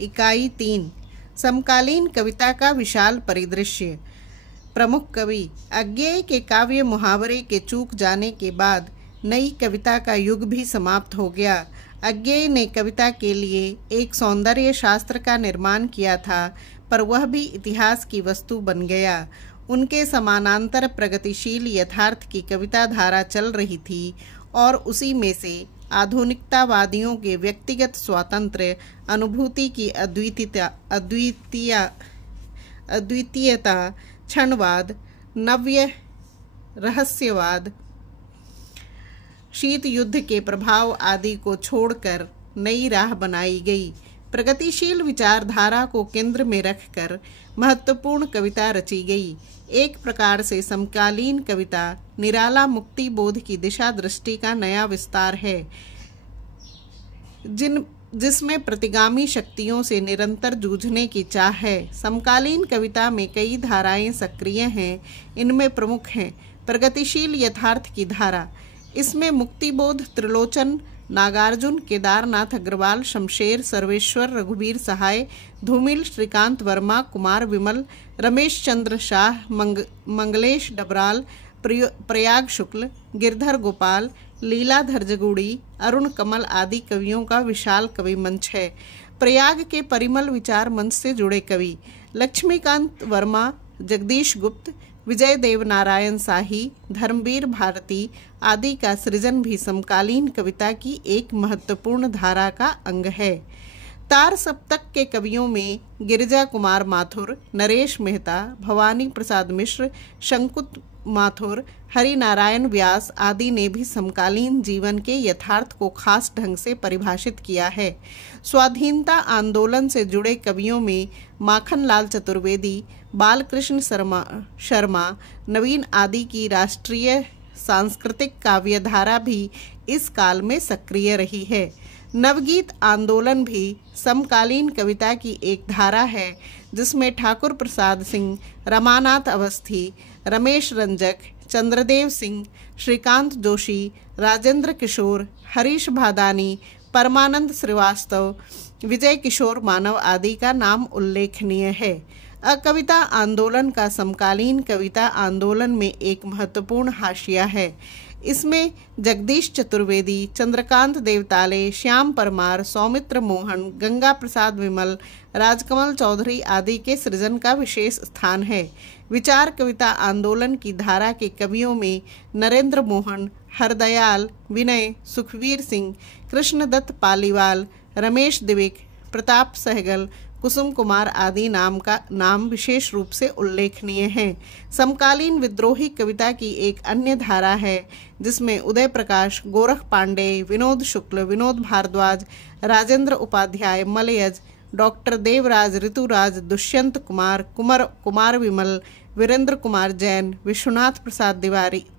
इकाई 3 समकालीन कविता का विशाल परिदृश्य। प्रमुख कवि। अज्ञेय के काव्य मुहावरे के चूक जाने के बाद नई कविता का युग भी समाप्त हो गया। अज्ञेय ने कविता के लिए एक सौंदर्य शास्त्र का निर्माण किया था, पर वह भी इतिहास की वस्तु बन गया। उनके समानांतर प्रगतिशील यथार्थ की कविता धारा चल रही थी और उसी में से आधुनिकतावादियों के व्यक्तिगत स्वातंत्र्य, अनुभूति की अद्वितीयता, क्षणवाद, नव्य रहस्यवाद, शीत युद्ध के प्रभाव आदि को छोड़कर नई राह बनाई गई। प्रगतिशील विचारधारा को केंद्र में रखकर महत्वपूर्ण कविता रची गई। एक प्रकार से समकालीन कविता निराला मुक्ति बोध की दिशा दृष्टि का नया विस्तार है, जिसमें प्रतिगामी शक्तियों से निरंतर जूझने की चाह है। समकालीन कविता में कई धाराएं सक्रिय हैं। इनमें प्रमुख हैं प्रगतिशील यथार्थ की धारा। इसमें मुक्तिबोध, त्रिलोचन, नागार्जुन, केदारनाथ अग्रवाल, शमशेर, सर्वेश्वर, रघुवीर सहाय, धूमिल, श्रीकांत वर्मा, कुमार विमल, रमेश चंद्र शाह, मंगलेश डबराल, प्रयाग शुक्ल, गिरधर गोपाल, लीलाधर जगूड़ी, अरुण कमल आदि कवियों का विशाल कवि मंच है। प्रयाग के परिमल विचार मंच से जुड़े कवि लक्ष्मीकांत वर्मा, जगदीश गुप्त, विजय देव नारायण शाही, धर्मवीर भारती आदि का सृजन भी समकालीन कविता की एक महत्वपूर्ण धारा का अंग है। तार सप्तक के कवियों में गिरिजा कुमार माथुर, नरेश मेहता, भवानी प्रसाद मिश्र, शंकुत माथुर, हरि नारायण व्यास आदि ने भी समकालीन जीवन के यथार्थ को खास ढंग से परिभाषित किया है। स्वाधीनता आंदोलन से जुड़े कवियों में माखनलाल चतुर्वेदी, बालकृष्ण शर्मा, नवीन आदि की राष्ट्रीय सांस्कृतिक काव्यधारा भी इस काल में सक्रिय रही है। नवगीत आंदोलन भी समकालीन कविता की एक धारा है, जिसमें ठाकुर प्रसाद सिंह, रमानाथ अवस्थी, रमेश रंजक, चंद्रदेव सिंह, श्रीकांत जोशी, राजेंद्र किशोर, हरीश भादानी, परमानंद श्रीवास्तव, विजय किशोर मानव आदि का नाम उल्लेखनीय है। अकविता आंदोलन का समकालीन कविता आंदोलन में एक महत्वपूर्ण हाशिया है। इसमें जगदीश चतुर्वेदी, चंद्रकांत देवताले, श्याम परमार, सौमित्र मोहन, गंगा प्रसाद विमल, राजकमल चौधरी आदि के सृजन का विशेष स्थान है। विचार कविता आंदोलन की धारा के कवियों में नरेंद्र मोहन, हरदयाल, विनय, सुखवीर सिंह, कृष्णदत्त पालीवाल, रमेश दिविक, प्रताप सहगल, कुसुम कुमार आदि नाम विशेष रूप से उल्लेखनीय हैं। समकालीन विद्रोही कविता की एक अन्य धारा है, जिसमें उदय प्रकाश, गोरख पांडे, विनोद शुक्ल, विनोद भारद्वाज, राजेंद्र उपाध्याय, मलयज, डॉक्टर देवराज, ऋतुराज, दुष्यंत कुमार, कुमार विमल, वीरेंद्र कुमार जैन, विश्वनाथ प्रसाद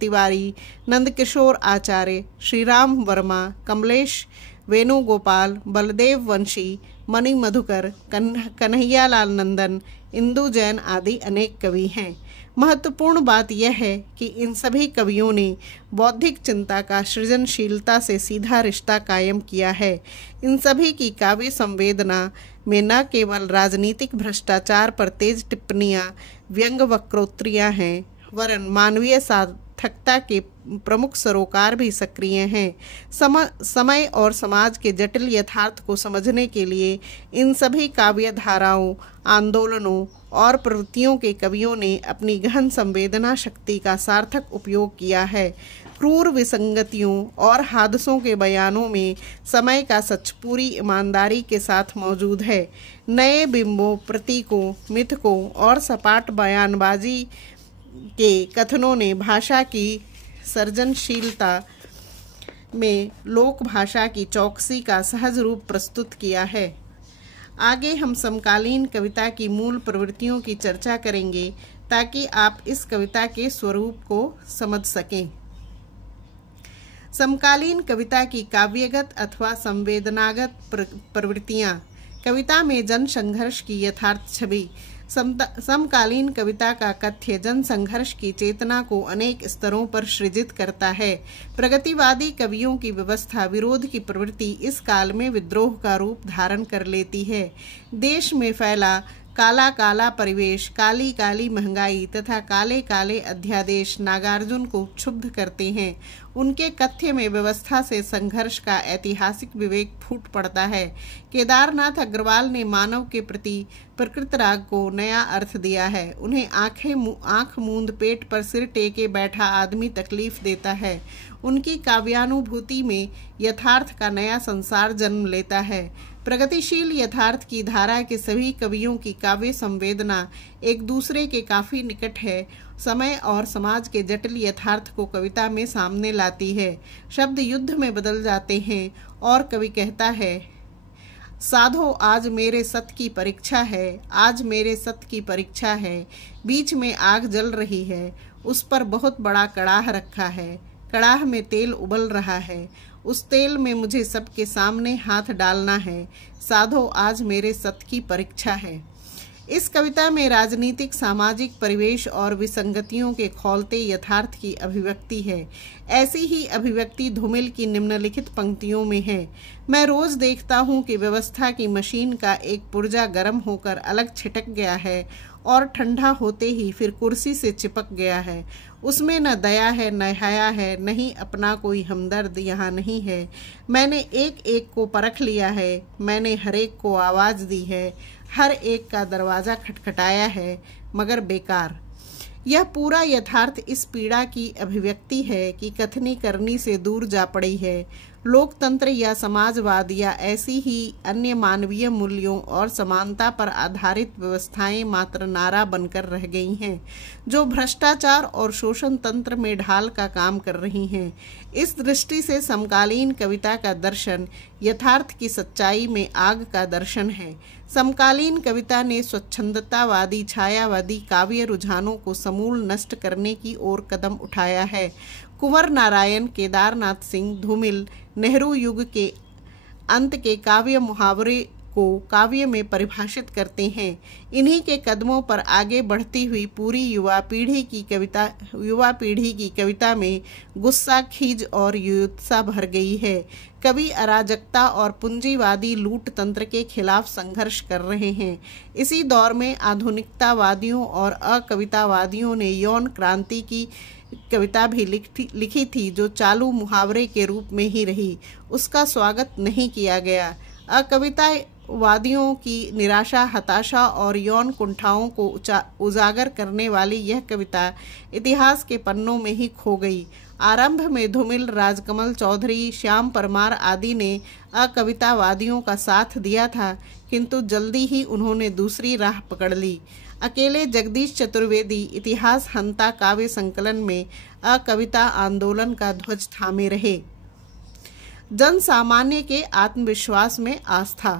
तिवारी, नंदकिशोर आचार्य, श्रीराम वर्मा, कमलेश वेणुगोपाल, बलदेव वंशी, मणि मधुकर, कन्हैयालाल नंदन, इंदु जैन आदि अनेक कवि हैं। महत्वपूर्ण बात यह है कि इन सभी कवियों ने बौद्धिक चिंता का सृजनशीलता से सीधा रिश्ता कायम किया है। इन सभी की काव्य संवेदना में न केवल राजनीतिक भ्रष्टाचार पर तेज टिप्पणियाँ, व्यंग वक्रोक्तियाँ हैं, वरन मानवीय सार्थकता के प्रमुख सरोकार भी सक्रिय हैं। समय और समाज के जटिल यथार्थ को समझने के लिए इन सभी काव्य धाराओं, आंदोलनों और प्रवृत्तियों के कवियों ने अपनी गहन संवेदना शक्ति का सार्थक उपयोग किया है। क्रूर विसंगतियों और हादसों के बयानों में समय का सच पूरी ईमानदारी के साथ मौजूद है। नए बिंबों, प्रतीकों, मिथकों और सपाट बयानबाजी के कथनों ने भाषा की सर्जनशीलता में लोक भाषा की चौकसी का सहज रूप प्रस्तुत किया है। आगे हम समकालीन कविता की मूल प्रवृत्तियों की चर्चा करेंगे, ताकि आप इस कविता के स्वरूप को समझ सकें। समकालीन कविता की काव्यगत अथवा संवेदनागत प्रवृत्तियाँ। कविता में जन संघर्ष की यथार्थ छवि। समकालीन कविता का कथ्य जन संघर्ष की चेतना को अनेक स्तरों पर सृजित करता है। प्रगतिवादी कवियों की व्यवस्था विरोध की प्रवृत्ति इस काल में विद्रोह का रूप धारण कर लेती है। देश में फैला काला काला परिवेश, काली काली महंगाई तथा काले काले अध्यादेश नागार्जुन को क्षुब्ध करते हैं। उनके कथ्य में व्यवस्था से संघर्ष का ऐतिहासिक विवेक फूट पड़ता है। केदारनाथ अग्रवाल ने मानव के प्रति प्रकृत राग को नया अर्थ दिया है। उन्हें आंख मूंद पेट पर सिर टेके बैठा आदमी तकलीफ देता है। उनकी काव्यानुभूति में यथार्थ का नया संसार जन्म लेता है। प्रगतिशील यथार्थ की धारा के सभी कवियों की काव्य संवेदना एक दूसरे के काफी निकट है। समय और समाज के जटिल यथार्थ को कविता में सामने लाती है। शब्द युद्ध में बदल जाते हैं और कवि कहता है, साधो आज मेरे सत की परीक्षा है, आज मेरे सत की परीक्षा है। बीच में आग जल रही है, उस पर बहुत बड़ा कड़ाह रखा है। कड़ाह में तेल उबल रहा है, उस तेल में मुझे सबके सामने हाथ डालना है। साधो आज मेरे सत की परीक्षा है। इस कविता में राजनीतिक, सामाजिक परिवेश और विसंगतियों के खौलते यथार्थ की अभिव्यक्ति है। ऐसी ही अभिव्यक्ति धूमिल की निम्नलिखित पंक्तियों में है। मैं रोज देखता हूँ कि व्यवस्था की मशीन का एक पुर्जा गर्म होकर अलग छिटक गया है और ठंडा होते ही फिर कुर्सी से चिपक गया है। उसमें न दया है, न हया है, नहीं अपना कोई हमदर्द यहाँ नहीं है। मैंने एक एक को परख लिया है, मैंने हर एक को आवाज दी है, हर एक का दरवाज़ा खटखटाया है, मगर बेकार। यह पूरा यथार्थ इस पीड़ा की अभिव्यक्ति है कि कथनी करनी से दूर जा पड़ी है। लोकतंत्र या समाजवाद या ऐसी ही अन्य मानवीय मूल्यों और समानता पर आधारित व्यवस्थाएं मात्र नारा बनकर रह गई हैं, जो भ्रष्टाचार और शोषण तंत्र में ढाल का काम कर रही हैं। इस दृष्टि से समकालीन कविता का दर्शन यथार्थ की सच्चाई में आग का दर्शन है। समकालीन कविता ने स्वच्छंदतावादी, छायावादी काव्य रुझानों को समूल नष्ट करने की ओर कदम उठाया है। कुंवर नारायण, केदारनाथ सिंह, धूमिल नेहरू युग के अंत के काव्य मुहावरे को काव्य में परिभाषित करते हैं। इन्हीं के कदमों पर आगे बढ़ती हुई पूरी युवा पीढ़ी की कविता में गुस्सा, खीज और युत्सा भर गई है। कवि अराजकता और पूंजीवादी लूट तंत्र के खिलाफ संघर्ष कर रहे हैं। इसी दौर में आधुनिकतावादियों और अकवितावादियों ने यौन क्रांति की कविता भी लिखी थी, जो चालू मुहावरे के रूप में ही रही। उसका स्वागत नहीं किया गया। अकवितावादियों की निराशा, हताशा और यौन कुंठाओं को उजागर करने वाली यह कविता इतिहास के पन्नों में ही खो गई। आरंभ में धूमिल, राजकमल चौधरी, श्याम परमार आदि ने अकवितावादियों का साथ दिया था, किंतु जल्दी ही उन्होंने दूसरी राह पकड़ ली। अकेले जगदीश चतुर्वेदी इतिहास हंता काव्य संकलन में अकविता आंदोलन का ध्वज थामे रहे। जन सामान्य के आत्मविश्वास में आस्था,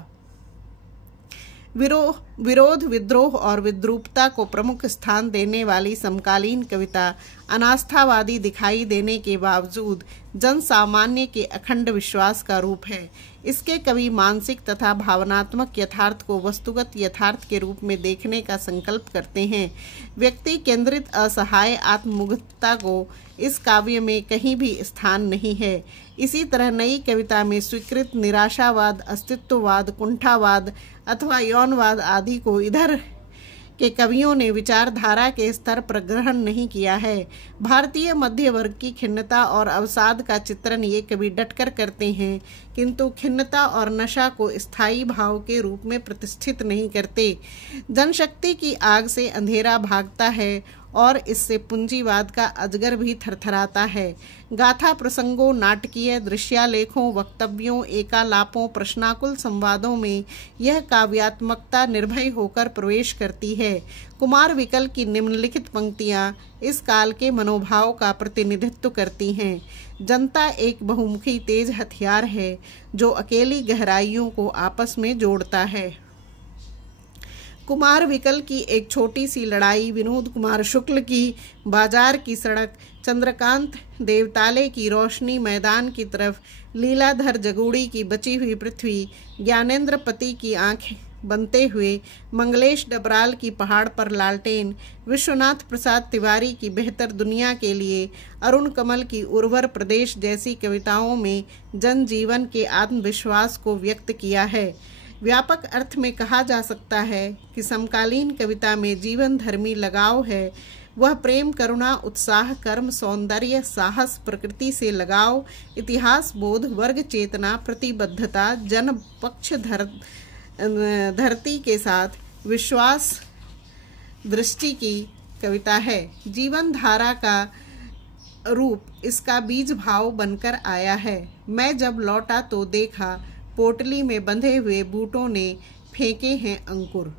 विरोध, विद्रोह और विद्रूपता को प्रमुख स्थान देने वाली समकालीन कविता अनास्थावादी दिखाई देने के बावजूद जन सामान्य के अखंड विश्वास का रूप है। इसके कवि मानसिक तथा भावनात्मक यथार्थ को वस्तुगत यथार्थ के रूप में देखने का संकल्प करते हैं। व्यक्ति केंद्रित असहाय आत्ममुग्धता को इस काव्य में कहीं भी स्थान नहीं है। इसी तरह नई कविता में स्वीकृत निराशावाद, अस्तित्ववाद, कुंठावाद अथवा यौनवाद आदि को इधर के कवियों ने विचारधारा के स्तर पर ग्रहण नहीं किया है। भारतीय मध्य वर्ग की खिन्नता और अवसाद का चित्रण ये कवि डटकर करते हैं, किंतु खिन्नता और नशा को स्थायी भाव के रूप में प्रतिष्ठित नहीं करते। जनशक्ति की आग से अंधेरा भागता है और इससे पूंजीवाद का अजगर भी थरथराता है। गाथा प्रसंगों, नाटकीय दृश्यालेखों, वक्तव्यों, एकालापों, प्रश्नाकुल संवादों में यह काव्यात्मकता निर्भय होकर प्रवेश करती है। कुमार विकल की निम्नलिखित पंक्तियां इस काल के मनोभाव का प्रतिनिधित्व करती हैं। जनता एक बहुमुखी तेज हथियार है जो अकेली गहराइयों को आपस में जोड़ता है। कुमार विकल की एक छोटी सी लड़ाई, विनोद कुमार शुक्ल की बाजार की सड़क, चंद्रकांत देवताले की रोशनी मैदान की तरफ, लीलाधर जगूड़ी की बची हुई पृथ्वी, ज्ञानेंद्र पति की आंखें बनते हुए, मंगलेश डबराल की पहाड़ पर लालटेन, विश्वनाथ प्रसाद तिवारी की बेहतर दुनिया के लिए, अरुण कमल की उर्वर प्रदेश जैसी कविताओं में जनजीवन के आत्मविश्वास को व्यक्त किया है। व्यापक अर्थ में कहा जा सकता है कि समकालीन कविता में जीवन धर्मी लगाव है। वह प्रेम, करुणा, उत्साह, कर्म, सौंदर्य, साहस, प्रकृति से लगाव, इतिहास बोध, वर्ग चेतना, प्रतिबद्धता, जन पक्ष, धरती के साथ विश्वास दृष्टि की कविता है। जीवन धारा का रूप इसका बीज भाव बनकर आया है। मैं जब लौटा तो देखा, पोटली में बंधे हुए बूटों ने फेंके हैं अंकुर।